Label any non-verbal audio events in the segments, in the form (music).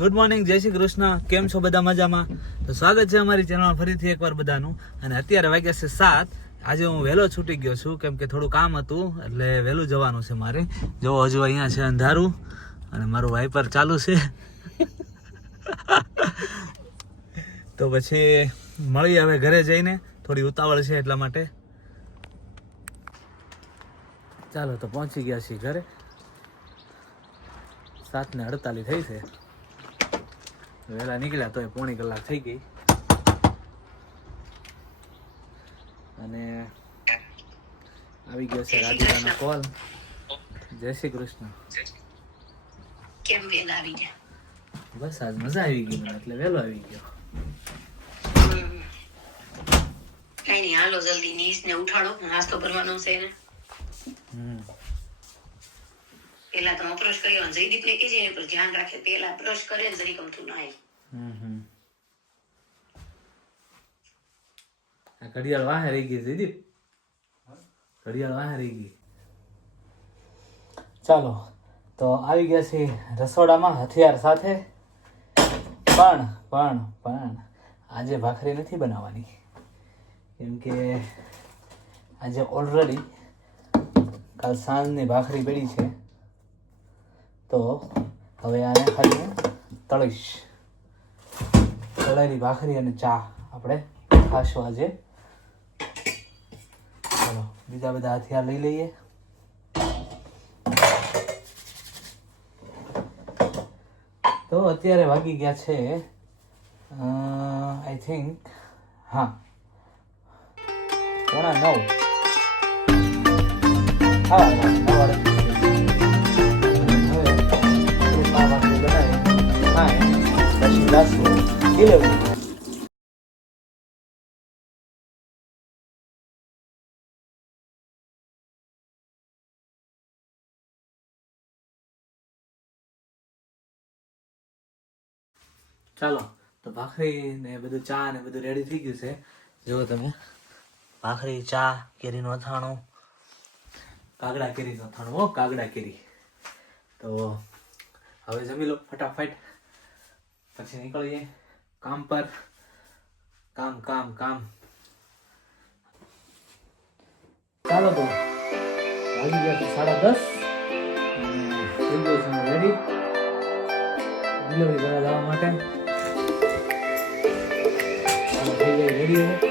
Good morning જય શ્રી કૃષ્ણ. કેમ છો બધા મજામાં? તો સ્વાગત છે અમારી ચેનલમાં ફરીથી એકવાર બધાનું. અને અત્યારે વાગ્યા છે સાત. આજે હું વહેલો છૂટી ગયો છું, કેમ કે થોડું કામ હતું, એટલે વહેલું જવાનું છે મારે. જો હજુ અહીંયા છે અંધારું, અને મારું વાઇપર ચાલુ છે. (laughs) તો પછી મળીએ હવે ઘરે જઈને. થોડી ઉતાવળ છે એટલા માટે. ચાલો તો પહોંચી ગયા છીએ ઘરે. સાત ને અડતાલીસ થઈ છે. વહેલા નીકળ્યા તો પોણી કલાક થઈ ગઈ. અને આવી ગયો છે રાધિકાનો કોલ જય શ્રી કૃષ્ણ. કેમ વેલા આવી ગયા? બસ આજ મજા આવી ગઈ મને એટલે વહેલો આવી ગયો. કઈ નહીં હાલો જલ્દી નીસ ને ઉઠાડો નાસ્તો કરવાનો છે ને હમ. પેલા તમે અપ્રોચ કર્યો અને જયદીપ ને કહેજે એની પર ધ્યાન રાખે, પેલા અપ્રોચ કરે ને જરી ગમતું ના હોય. હમ હમ. આ ઘડિયાળ વાહે રહી ગઈ જયદીપ? ઘડિયાળ વાહે રહી ગઈ. ચાલો, તો આવી ગયા છે રસોડામાં હથિયાર સાથે. પણ પણ પણ, આજે ભાખરી નથી બનાવવાની. કેમ કે આજે ઓલરેડી કાલ સાંજની ભાખરી પડી છે. તો હવે આને ખાલી તળીશ. તળેલી ભાખરી અને ચા આપણે ખાશું આજે. ચલો, બીજા બધા હથિયાર લઈ લઈએ. તો અત્યારે વાગી ગયા છે આઈ થિંક હા, પોણા નવ. હા, નવ ખાય પછી જાશું ડિલિવરી ચાલો, તો ભાખરી ને બધું ચા ને બધું રેડી થઈ ગયું છે. જુઓ તમે, ભાખરી, ચા કેરીનું અથાણું, કાગડા કેરીનું અથાણું કાગડા કેરી. તો હવે જમી લો, ફટાફટ. પછી નીકળીએ કામ પર. કામ કામ કામ. ચાલો તો વાગી ગયા સાડા દસ. રેડી ડિલિવરી કરવા જવા માટે. રેડી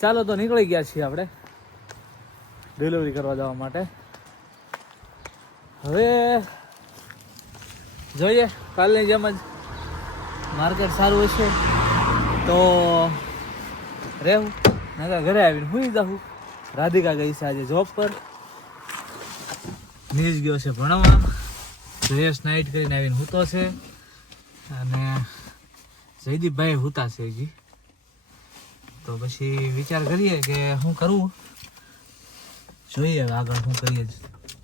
ચાલો તો નીકળી ગયા છીએ આપણે ડિલિવરી કરવા જવા માટે. હવે જોઈએ, કાલની જેમ જ માર્કેટ સારું હશે તો રહેવું. નકા ઘરે આવીને હું જાઉં. રાધિકા ગઈ છે આજે જોબ પર. નીજ ગયો છે ભણવા. જયેશ નાઇટ કરીને આવીને હૂતો છે. અને જયદીપભાઈ હૂતા છે હજી. તો પછી વિચાર કરીએ કે શું કરવું જોઈએ આગળ શું કરીએ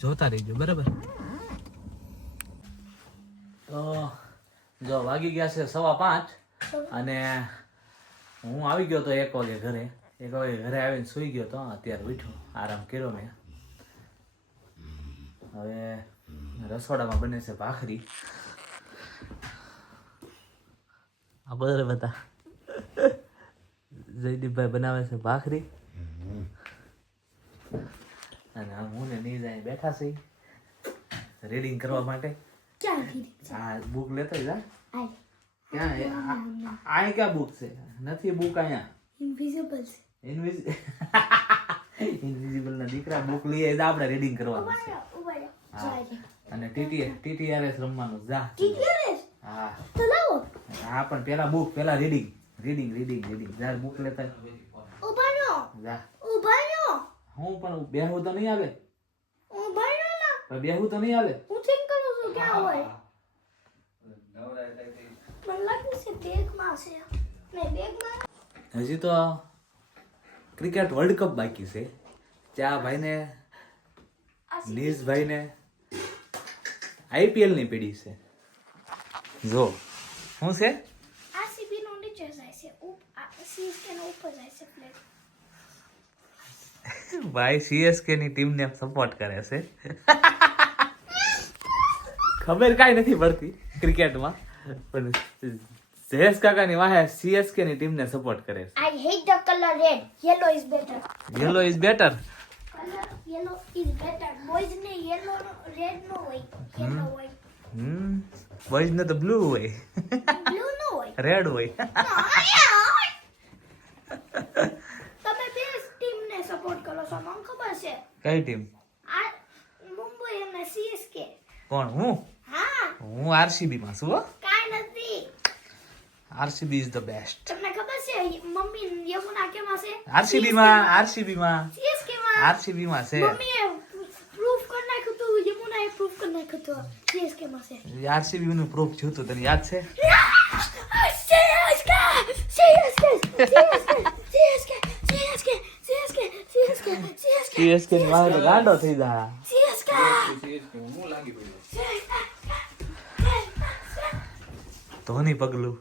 જોતા રહીજો, બરાબર? તો જો વાગી ગયા છે સવા પાંચ અને હું આવી ગયો તો એક વાગે ઘરે. એક વાગે ઘરે આવીને સૂઈ ગયો તો અત્યારે ઉઠ્યો. આરામ કર્યો મેં. હવે રસોડામાં બને છે ભાખરી. આ બધા બતા જયદીપભાઈ બનાવે છે ભાખરી. અને હું ને નીજ અહીં બેઠા છે રીડિંગ કરવા માટે. હા બુક લેતો જા. ક્યાં અહીં આ- ક્યાં બુક છે? નથી બુક અહીંયા. ઇન્વિઝિબલ છે. (laughs) ઇનવિઝિબલ ના દીકરા બુક લઈએ તો આપણે રીડિંગ કરવાનું છે. હા. અને ટીટી ટીટીઆરએસ રમવાનું જા. ટીટીઆરએસ હા. તો લાવો. હા પણ પેલા બુક પેલા રીડિંગ રીડિંગ રીડિંગ રીડિંગ જા બુક લેતા ઊભા રહો. જા. ઊભા હું પણ બેહું તો નહીં આવે? ઊભા ના. પણ બેહું તો નહીં આવે? હું ચેક કરું છું ક્યાં હોય? મને લાગે છે બેગમાં છે. નહીં બેગમાં? હજી તો ક્રિકેટ વર્લ્ડ કપ બાકી છે. ચા ભાઈને નીઝ ભાઈને આઈપીએલની પેઢી છે. જો શું છે આરસીબી નો નીચે જાય છે ઉપ સીએસકે નો ઉપર જાય છે પ્લેટ (laughs) ભાઈ સીએસકે ની ટીમ ને સપોર્ટ કરે છે. (laughs) ખબર કાંઈ નથી પડતી ક્રિકેટમાં પણ જયેશ કાકાની વાહે સીએસકે ની ટીમ ને સપોર્ટ કરે છે. I hate the colour red is is છે yellow is better Color yellow is better. Boys ને નો red નો હોય. Yellow હોય. હમ. બોયઝ ને તો બ્લુ હોય. Blue નો હોય. (laughs) રેડ હોય તમે બે ટીમ ને સપોર્ટ કરો છો મને ખબર છે કઈ ટીમ મુંબઈ અને સીએસકે કોણ હું? હા. હું આરસીબી માં છું હો. કાઈ નથી. આરસીબી ઇઝ ધ બેસ્ટ તમને ખબર છે મમ્મી યમુના કેમાં છે? આરસીબી માં આરસીબી માં. સીએસકે માં. આરસીબી માં છે. મમ્મી પ્રૂફ કરી નાખ્યું હતું એ પ્રૂફ કરી નાખ્યું હતું સીએસકે માં છે. આરસીબી નું પ્રૂફ જોતું તને યાદ છે? CSK CSK CSK! સીએસકે ની વાહે ગાંડો થઈ જા. CSK! ધોની પગલું.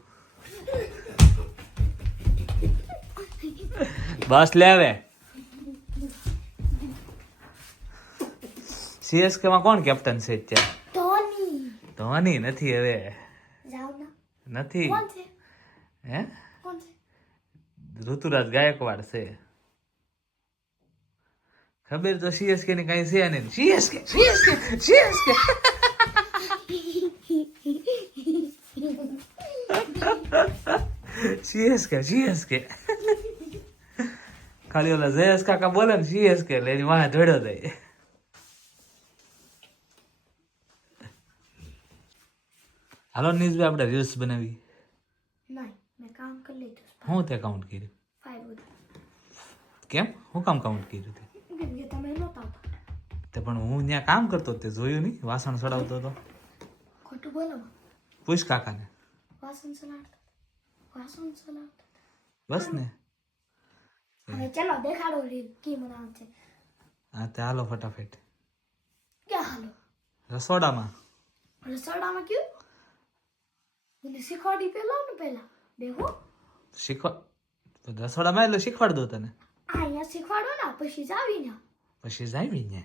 બસ લે હવે. સીએસકે માં કોણ કેપ્ટન છે અત્યારે? ધોની. ધોની નથી હવે. નથી. કોણ છે? હે? કોણ છે? ઋતુરાજ ગાયકવાડ છે. ખબર તો સીએસકે ની કઈ છે નહીં. CSK CSK CSK CSK CSK ખાલી ઓલા જયેશ કાકા બોલે ને સીએસકે એટલે એની વાહ ધોડ્યો જાય હાલો નીઝભાઈ આપણે રીલ્સ બનાવી. કામ કરી લીધું. હું તે કાઉન્ટ કર્યું? કેમ? હું કામ કાઉન્ટ કર્યું તે? તે પણ હું ત્યાં કામ કરતો તે જોયું નહીં વાસણ ચડાવતો હતો ખોટું બોલો. પૂછ કાકાને. વાસણ સડાવતો વાસણ સડાવતો બસ ને. હવે ચાલો દેખાડો રીલ કી બનાવ છે. હા તે હાલો ફટાફટ. ક્યાં હાલો? રસોડામાં. રસોડામાં કયું? મને શીખવાડી પેલા ને પેલા. બેહો. શીખવા રસોડામાં એટલે શીખવાડ દો તને. આ અહીંયા શીખવાડો ને પછી જાવી ને પછી જાવી ને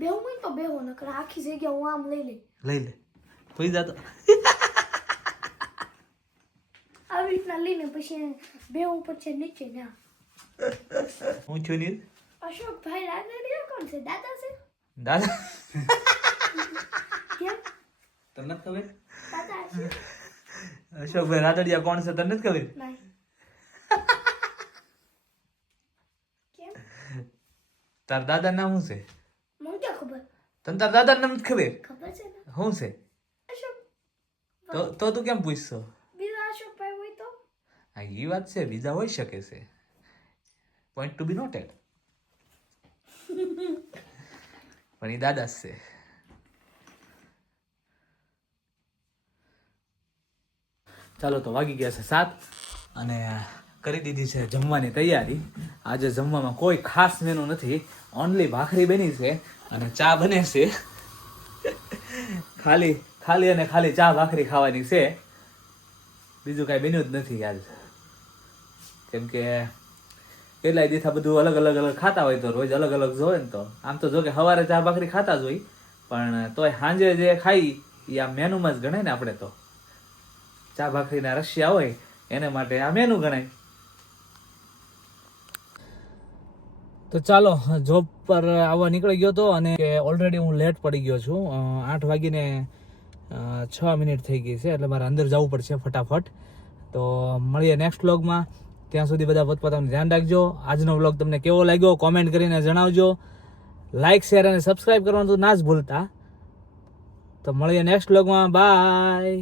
બેહું હોય ને તો બેહો નકર આખી જગ્યા હું આમ લઈ લઈ લઈ લે કોઈ જાતો આવી રીતના લઈને પછી બેહું છે નીચે ના હું છું ની અશોકભાઈ રાજા કોણ છે દાદા છે દાદા કેમ તમને ખબર દાદા છે અશોકભાઈ રાદડિયા કોણ છે તને જ ખબર નહીં કેમ તાર દાદા નામ શું છે તને તાર દાદા નામ ખબર? ખબર છે ને? શું છે? તો તો તું કેમ પૂછશો? બીજા અશોકભાઈ હોય તો? હા એ વાત છે બીજા હોઈ શકે છે. પોઈન્ટ ટુ બી નોટેડ પણ એ દાદા છે. ચાલો તો વાગી ગયા છે સાત અને કરી દીધી છે જમવાની તૈયારી. આજે જમવામાં કોઈ ખાસ મેનુ નથી. ઓનલી ભાખરી બની છે. અને ચા બને છે. ખાલી ખાલી અને ખાલી ચા ભાખરી ખાવાની છે. બીજું કાંઈ બન્યું જ નથી યાર. કેમ કે કેટલાય દીથા બધું અલગ અલગ અલગ ખાતા હોય તો રોજ અલગ અલગ જોવે ને તો. આમ તો જો કે સવારે ચા ભાખરી ખાતા જ હોય, પણ તોય સાંજે જે ખાઈ એ આ મેનુમાં જ ગણાય ને આપણે તો. ચા ભાખરીના રશિયા હોય, એને માટે આ મેનુ ગણાય. તો ચાલો જોબ પર આવવા નીકળી ગયો હતો અને ઓલરેડી હું લેટ પડી ગયો છું. આઠ વાગીને છ મિનિટ થઈ ગઈ છે, એટલે મારે અંદર જવું પડશે ફટાફટ. તો મળીએ નેક્સ્ટ વ્લોગમાં ત્યાં સુધી બધા પોતપોતાનું ધ્યાન રાખજો. આજનો વ્લોગ તમને કેવો લાગ્યો કોમેન્ટ કરીને જણાવજો. લાઇક શેર અને સબસ્ક્રાઈબ કરવાનું તો ના જ ભૂલતા. તો મળીએ નેક્સ્ટ વ્લોગમાં બાય